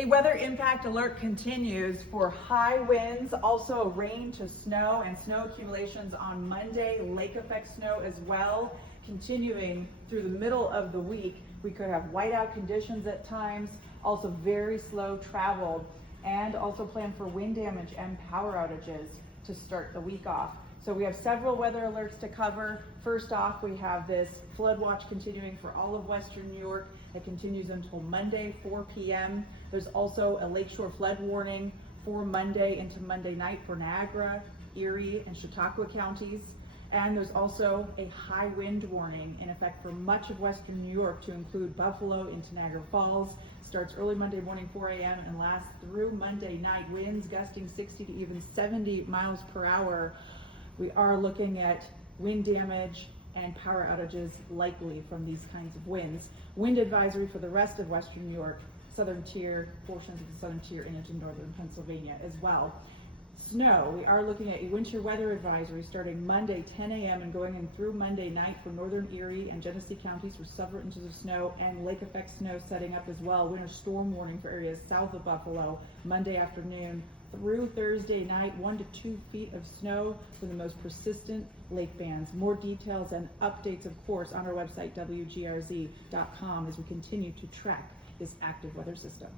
A weather impact alert continues for high winds, also rain to snow and snow accumulations on Monday, lake effect snow as well. Continuing through the middle of the week, we could have whiteout conditions at times, also very slow travel, and also plan for wind damage and power outages to start the week off. So we have several weather alerts to cover. First off, we have this flood watch continuing for all of Western New York. It continues until Monday, 4 p.m. There's also a lakeshore flood warning for Monday into Monday night for Niagara, Erie, and Chautauqua counties. And there's also a high wind warning in effect for much of Western New York to include Buffalo into Niagara Falls. Starts early Monday morning, 4 a.m. and lasts through Monday night. Winds gusting 60 to even 70 miles per hour. We are looking at wind damage and power outages likely from these kinds of winds. Wind advisory for the rest of Western New York, southern tier, portions of the southern tier, and into northern Pennsylvania as well. Snow, we are looking at a winter weather advisory starting Monday 10 a.m. and going in through Monday night for northern Erie and Genesee counties for several inches of snow, and lake effect snow setting up as well. Winter storm warning for areas south of Buffalo Monday afternoon through Thursday night, 1 to 2 feet of snow for the most persistent lake bands. More details and updates, of course, on our website, WGRZ.com, as we continue to track this active weather system.